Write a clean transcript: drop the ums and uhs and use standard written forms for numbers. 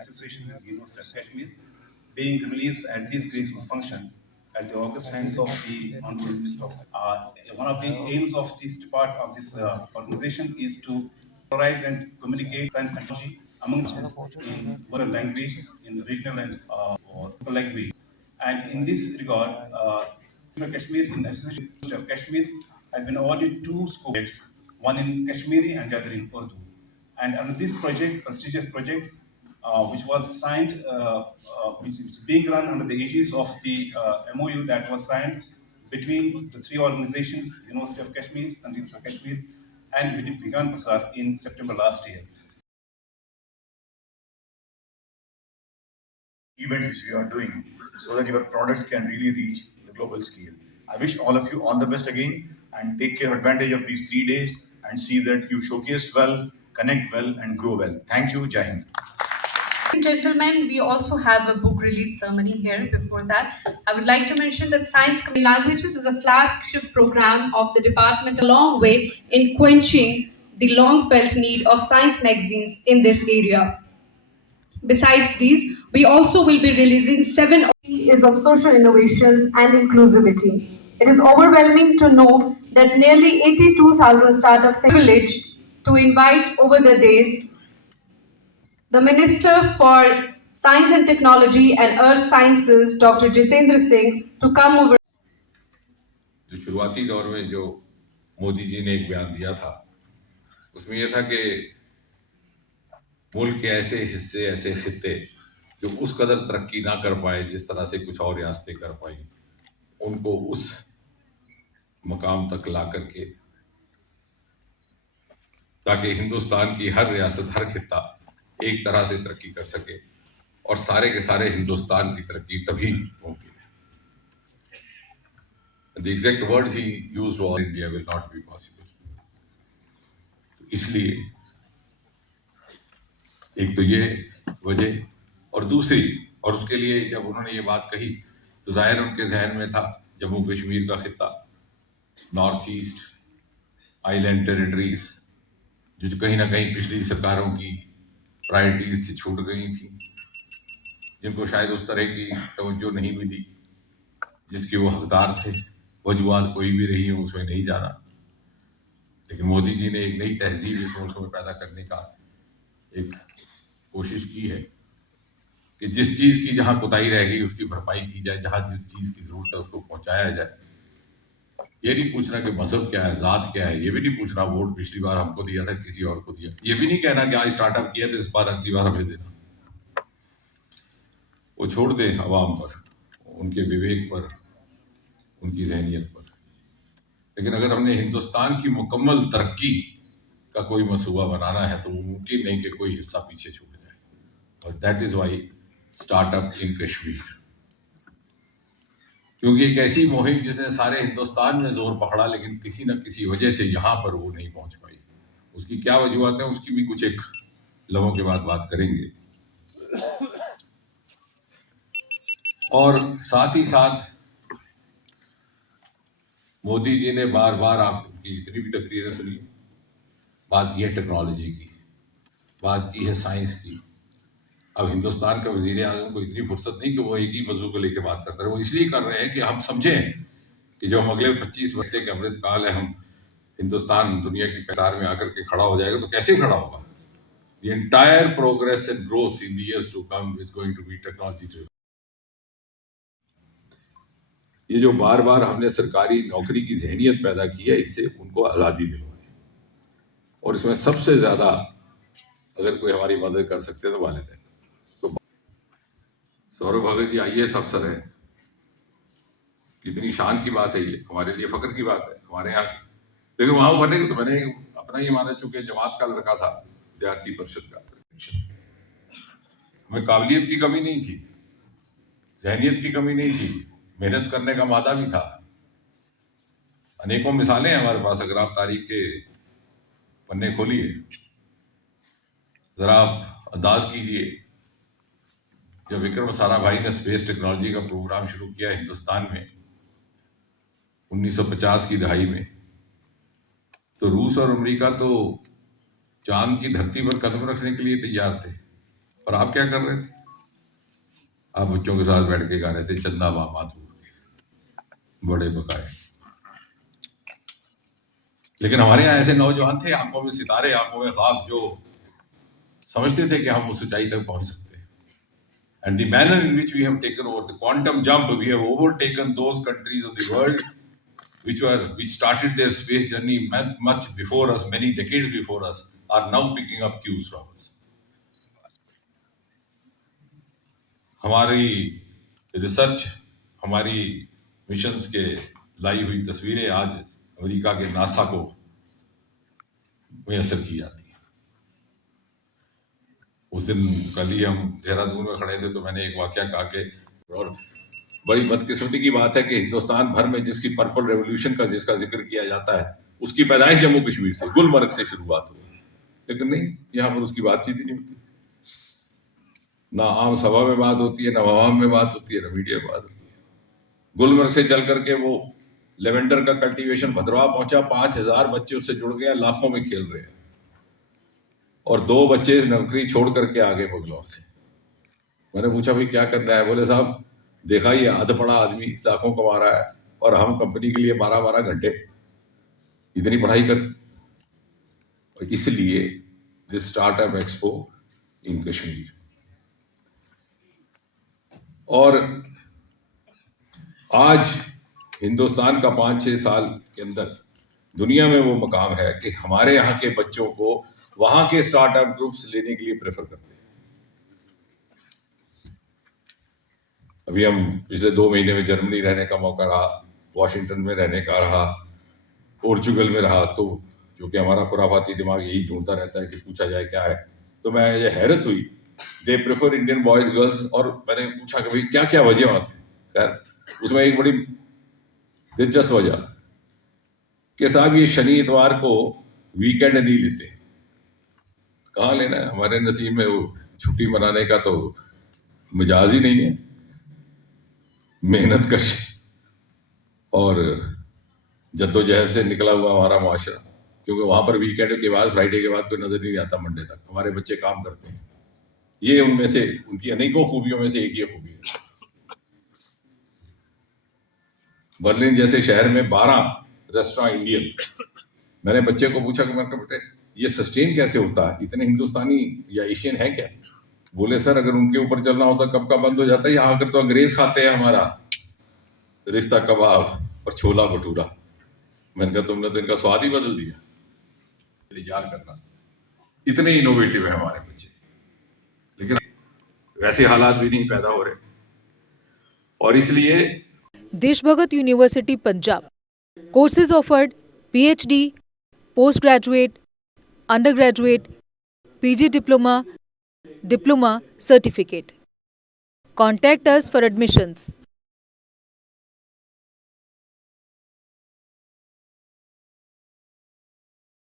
association with University of Kashmir, being released at this graceful function at the August hands of the Honorable Minister of one of the aims of this organization is to popularize and communicate science and technology among us in local languages, in regional and or local language. And in this regard, Kashmir, in association of Kashmir, has been awarded two scopes, one in Kashmiri and the other in Urdu. And under this project, prestigious project, which was signed, which is being run under the aegis of the MOU that was signed between the three organizations, University of Kashmir, Sandeep of Kashmir, and Vigyan Prasad in September last year. Events which we are doing so that your products can really reach the global scale. I wish all of you all the best again and take care advantage of these 3 days and see that you showcase well, connect well and grow well. Thank you, Jai Hind. Gentlemen, we also have a book release ceremony here. Before that, I would like to mention that Science Languages is a flagship program of the department, a long way in quenching the long-felt need of science magazines in this area. Besides these, we also will be releasing 7 is of social innovations and inclusivity. It is overwhelming to know that nearly 82,000 startups are privileged to invite over the days the Minister for Science and Technology and Earth Sciences, Dr. Jitendra Singh, to come over. जो शुरुआती दौर में जो मोदी जी ने एक बयान दिया था, उसमें यह था कि मुल्क के ऐसे हिस्से, ऐसे खित्ते जो उस कदर तरक्की ना कर पाए जिस तरह से कुछ और रियासतें कर पाई, उनको उस मकाम तक ला करके ताकि हिंदुस्तान की हर रियासत, हर खित्ता एक तरह से तरक्की कर सके और सारे के सारे हिंदुस्तान की तरक्की तभी होगी. The exact words he used was India will not be possible. इसलिए एक तो ये वजह, और दूसरी, और उसके लिए जब उन्होंने ये बात कही तो जाहिर उनके जहन में था जम्मू कश्मीर का खित्ता, नॉर्थ ईस्ट, आइलैंड टेरिटरीज, जो कहीं ना कहीं पिछली सरकारों की प्रायोरिटीज से छूट गई थी, जिनको शायद उस तरह की तवज्जो नहीं मिली जिसके वो हकदार थे. वजूहात कोई भी रही हो, उसमें नहीं जाना, लेकिन मोदी जी ने एक नई तहजीब इस मुल्क में पैदा करने का एक कोशिश की है कि जिस चीज़ की जहाँ कोताही रह गई उसकी भरपाई की जाए, जहाँ जिस चीज़ की ज़रूरत है उसको पहुँचाया जाए. ये नहीं पूछना कि मजहब क्या है, ज़ात क्या है, ये भी नहीं पूछना वोट पिछली बार हमको दिया था किसी और को दिया, ये भी नहीं कहना कि आज स्टार्टअप किया तो इस बार अगली बार हमें देना. वो छोड़ दे अवाम पर, उनके विवेक पर, उनकी जहनियत पर. लेकिन अगर हमने हिंदुस्तान की मुकम्मल तरक्की का कोई मंसूबा बनाना है तो मुमकिन नहीं कि कोई हिस्सा पीछे छूट जाए. और दैट इज़ वाई स्टार्टअप इन कश्मीर, क्योंकि एक ऐसी मुहिम जिसने सारे हिंदुस्तान में जोर पकड़ा लेकिन किसी न किसी वजह से यहाँ पर वो नहीं पहुँच पाई. उसकी क्या वजूहत है, उसकी भी कुछ एक लम्हों के बाद बात करेंगे. और साथ ही साथ मोदी जी ने बार बार आपकी जितनी भी तकरीरें सुनी, बात की है टेक्नोलॉजी की, बात की है साइंस की. अब हिंदुस्तान का वज़ीर आज़म को इतनी फुर्सत नहीं कि वो एक ही मौजू को लेकर बात करते रहे. वो इसलिए कर रहे हैं कि हम समझें कि जो हम अगले 25 वर्ष के अमृतकाल है, हम हिंदुस्तान दुनिया की कतार में आकर के खड़ा हो जाएगा तो कैसे खड़ा होगा. The entire progress and growth in the years to come is going to be technology driven. ये जो बार बार हमने सरकारी नौकरी की जहनियत पैदा की है, इससे उनको आज़ादी दिलवाई. और इसमें सबसे ज़्यादा अगर कोई हमारी मदद कर सकते हैं तो वालिदैन. तो सौरभ भगत जी IAS अफसर हैं, कितनी शान की बात है, ये हमारे लिए फ़ख्र की बात है हमारे यहाँ की. लेकिन वहाँ बने तो मैंने अपना ही माना, चूंकि जमात का लड़का था, विद्यार्थी परिषद का. हमें काबिलियत की कमी नहीं थी, जहनियत की कमी नहीं थी, मेहनत करने का मादा भी था. अनेकों मिसालें हैं हमारे पास. अगर आप तारीख के पन्ने खोलिए, ज़रा आप अंदाज कीजिए, जब विक्रम साराभाई ने स्पेस टेक्नोलॉजी का प्रोग्राम शुरू किया हिंदुस्तान में 1950 की दहाई में, तो रूस और अमेरिका तो चांद की धरती पर कदम रखने के लिए तैयार थे. और आप क्या कर रहे थे? आप बच्चों के साथ बैठ के गा रहे थे चंदा मामा दूर बड़े बकाए। लेकिन हमारे यहाँ ऐसे नौजवान थे, आंखों में सितारे, आंखों में ख्वाब, जो समझते थे कि हम उस ऊंचाई तक पहुंच सकते हैं। And the manner in which we have taken over the quantum jump, we have overtaken those countries of the world which started their space journey much before us, many decades before us, are now picking up cues from us. हमारी research, हमारी missions के लाई हुई तस्वीरें आज America के NASA को मुयसर की जाती है। उस दिन कल ही हम देहरादून में खड़े थे तो मैंने एक वाकया कहा कि, और बड़ी बदकिस्मती की बात है कि हिंदुस्तान भर में जिसकी पर्पल रेवोल्यूशन का जिसका जिक्र किया जाता है, उसकी पैदाइश जम्मू कश्मीर से, गुलमर्ग से शुरुआत हुई, लेकिन नहीं, यहाँ पर उसकी बातचीत ही नहीं होती। ना आम सभा में बात होती है, ना आवाम में बात होती है, ना मीडिया में बात होती है। गुलमर्ग से चल करके वो लेवेंडर का कल्टीवेशन भद्रवाह पहुंचा, 5000 बच्चे उससे जुड़ गए, लाखों में खेल रहे हैं, और 2 बच्चे नौकरी छोड़ करके आ गए बंगलौर से। मैंने पूछा भाई क्या करना है? बोले साहब देखा ये आध पढ़ा आदमी लाखों कमा रहा है और हम कंपनी के लिए 12-12 घंटे इतनी पढ़ाई कर। और इसलिए दिस स्टार्टअप एक्सपो इन कश्मीर। और आज हिंदुस्तान का 5-6 साल के अंदर दुनिया में वो मकाम है कि हमारे यहाँ के बच्चों को वहां के स्टार्टअप ग्रुप्स लेने के लिए प्रेफर करते हैं। अभी हम पिछले 2 महीने में जर्मनी रहने का मौका रहा, वॉशिंगटन में रहने का रहा, पोर्चुगल में रहा, तो जो कि हमारा खुराफाती दिमाग यही ढूंढता रहता है कि पूछा जाए क्या है, तो मैं ये हैरत हुई, they prefer Indian boys girls. और मैंने पूछा कि भाई क्या क्या वजह आती है? खैर उसमें एक बड़ी दिलचस्प वजह कि साहब ये शनि इतवार को वीकेंड नहीं लेते। कहाँ लेना है? हमारे नसीब में वो छुट्टी मनाने का तो मिजाज ही नहीं है। मेहनत कश और जद्दोजहद से निकला हुआ हमारा मुआशरा, क्योंकि वहां पर वीकेंड के बाद, फ्राइडे के बाद कोई नजर नहीं आता मंडे तक। हमारे बच्चे काम करते हैं। ये उनमें से, उनकी अनेकों खूबियों में से एक ही खूबी है। बर्लिन जैसे शहर में 12 रेस्टोरेंट इंडियन। मैंने बच्चे को पूछा कि मैंने कहा बेटे ये सस्टेन कैसे होता है, इतने हिंदुस्तानी या एशियन है क्या? बोले सर अगर उनके ऊपर चलना होता कब का बंद हो जाता है, यहाँ आकर तो अंग्रेज खाते हैं हमारा रिश्ता कबाब और छोला भटूरा। मैंने कहा तुमने तो इनका स्वाद ही बदल दिया। याद करना, इतने इनोवेटिव है हमारे बच्चे, लेकिन वैसे हालात भी नहीं पैदा हो रहे। और इसलिए Deshbhagat university Punjab courses offered PhD, post graduate, under graduate, PG diploma, diploma certificate. Contact us for admissions.